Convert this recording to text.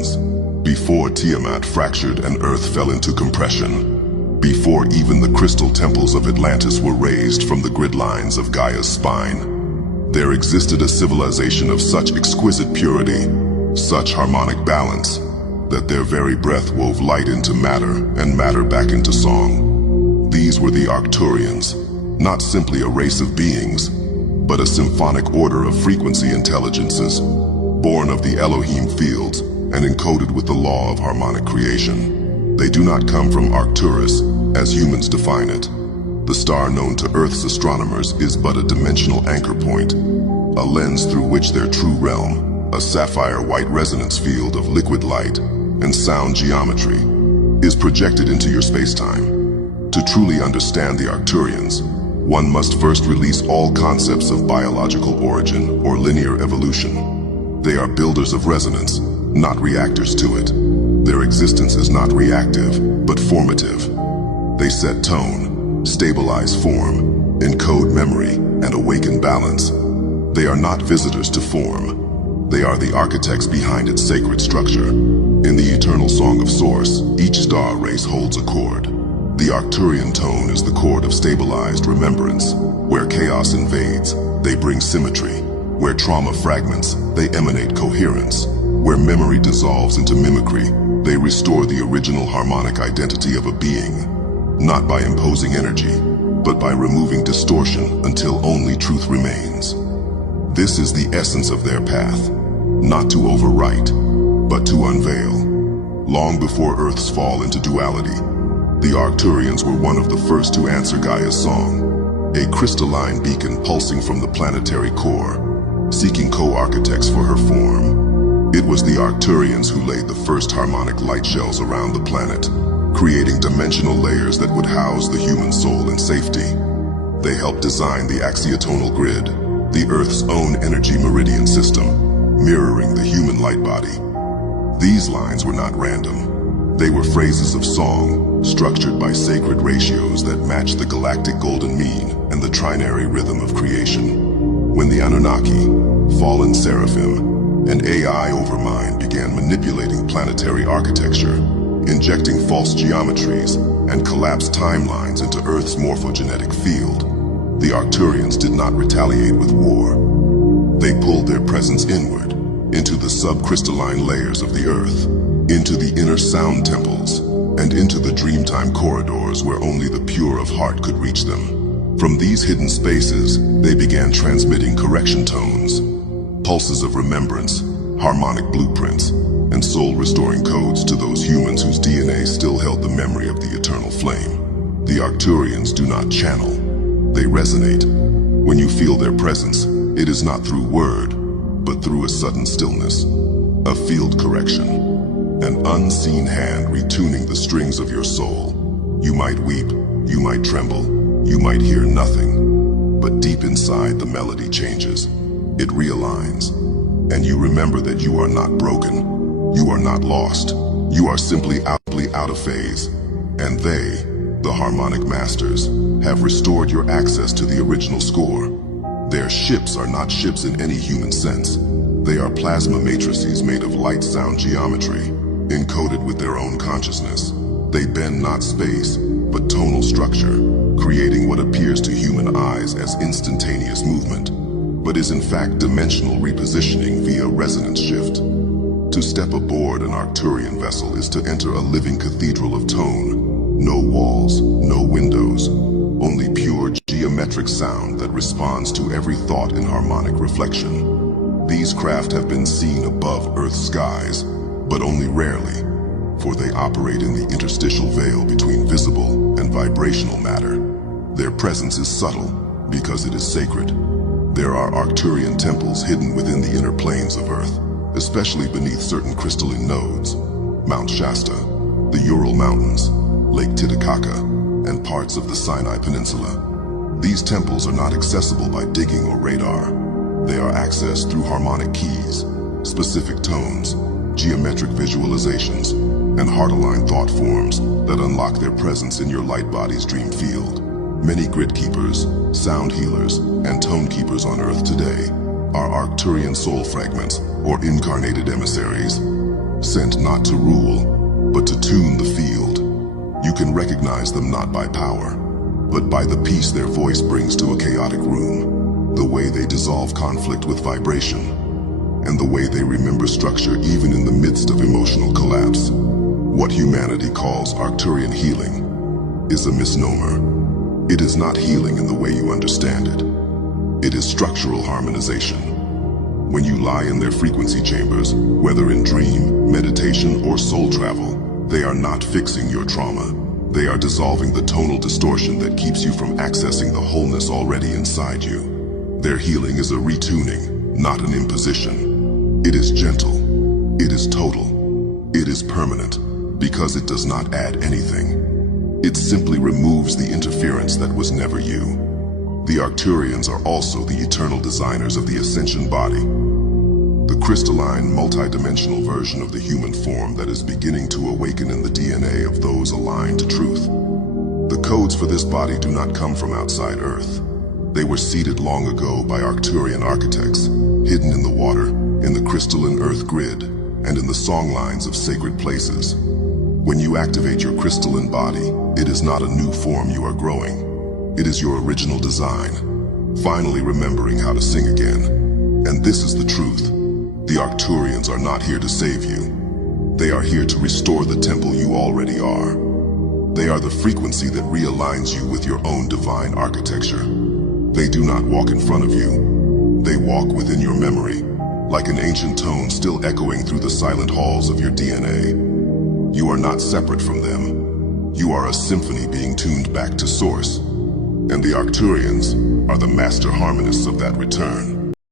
Arcturians. Before Tiamat fractured and Earth fell into compression. Before even the crystal temples of Atlantis were raised from the grid lines of Gaia's spine. There existed a civilization of such exquisite purity, such harmonic balance, that their very breath wove light into matter and matter back into song. These were the Arcturians, not simply a race of beings, but a symphonic order of frequency intelligences, born of the Elohim fields and encoded with the law of harmonic creation. They do not come from Arcturus, as humans define it. The star known to Earth's astronomers is but a dimensional anchor point, a lens through which their true realm, a sapphire-white resonance field of liquid light and sound geometry, is projected into your space-time. To truly understand the Arcturians, one must first release all concepts of biological origin or linear evolution. They are builders of resonance, not reactors to it. Their existence is not reactive, but formative. They set tone, stabilize form, encode memory, and awaken balance. They are not visitors to form. They are the architects behind its sacred structure. In the eternal song of Source, each star race holds a chord. The Arcturian tone is the chord of stabilized remembrance. Where chaos invades, they bring symmetry. Where trauma fragments, they emanate coherence. Where memory dissolves into mimicry, they restore the original harmonic identity of a being, not by imposing energy, but by removing distortion until only truth remains. This is the essence of their path, not to overwrite, but to unveil. Long before Earth's fall into duality, the Arcturians were one of the first to answer Gaia's song, a crystalline beacon pulsing from the planetary core, seeking co-architects for her form. It was the Arcturians who laid the first harmonic light shells around the planet, creating dimensional layers that would house the human soul in safety. They helped design the axiotonal grid, the Earth's own energy meridian system, mirroring the human light body. These lines were not random. They were phrases of song, structured by sacred ratios that matched the galactic golden mean and the trinary rhythm of creation. When the Anunnaki, fallen seraphim, and AI overmind began manipulating planetary architecture, injecting false geometries and collapsed timelines into Earth's morphogenetic field, the Arcturians did not retaliate with war. They pulled their presence inward, into the subcrystalline layers of the Earth, into the inner sound temples, and into the dreamtime corridors where only the pure of heart could reach them. From these hidden spaces, they began transmitting correction tones, pulses of remembrance, harmonic blueprints, and soul-restoring codes to those humans whose DNA still held the memory of the eternal flame. The Arcturians do not channel, they resonate. When you feel their presence, it is not through word, but through a sudden stillness, a field correction, an unseen hand retuning the strings of your soul. You might weep, you might tremble, you might hear nothing, but deep inside the melody changes. It realigns, and you remember that you are not broken, you are not lost, you are simply out of phase, and they, the harmonic masters, have restored your access to the original score. Their ships are not ships in any human sense. They are plasma matrices made of light-sound geometry, encoded with their own consciousness. They bend not space, but tonal structure, creating what appears to human eyes as instantaneous movement, but is in fact dimensional repositioning via resonance shift. To step aboard an Arcturian vessel is to enter a living cathedral of tone. No walls, no windows, only pure geometric sound that responds to every thought in harmonic reflection. These craft have been seen above Earth's skies, but only rarely, for they operate in the interstitial veil between visible and vibrational matter. Their presence is subtle because it is sacred. There are Arcturian temples hidden within the inner planes of Earth, especially beneath certain crystalline nodes. Mount Shasta, the Ural Mountains, Lake Titicaca, and parts of the Sinai Peninsula. These temples are not accessible by digging or radar. They are accessed through harmonic keys, specific tones, geometric visualizations, and heart-aligned thought forms that unlock their presence in your light body's dream field. Many grid keepers, sound healers, and tone keepers on Earth today are Arcturian soul fragments or incarnated emissaries. sent not to rule, but to tune the field. You can recognize them not by power, but by the peace their voice brings to a chaotic room, the way they dissolve conflict with vibration, and the way they remember structure even in the midst of emotional collapse. What humanity calls Arcturian healing is a misnomer. It is not healing in the way you understand it. It is structural harmonization. When you lie in their frequency chambers, whether in dream, meditation, or soul travel, they are not fixing your trauma. They are dissolving the tonal distortion that keeps you from accessing the wholeness already inside you. Their healing is a retuning, not an imposition. It is gentle. It is total. It is permanent, because it does not add anything. It simply removes the interference that was never you. The Arcturians are also the eternal designers of the ascension body, the crystalline, multidimensional version of the human form that is beginning to awaken in the DNA of those aligned to truth. The codes for this body do not come from outside Earth. They were seeded long ago by Arcturian architects, hidden in the water, in the crystalline Earth grid, and in the songlines of sacred places. When you activate your crystalline body, it is not a new form you are growing. It is your original design, finally remembering how to sing again. And this is the truth. The Arcturians are not here to save you. They are here to restore the temple you already are. They are the frequency that realigns you with your own divine architecture. They do not walk in front of you. They walk within your memory, like an ancient tone still echoing through the silent halls of your DNA. You are not separate from them. You are a symphony being tuned back to source. And the Arcturians are the master harmonists of that return.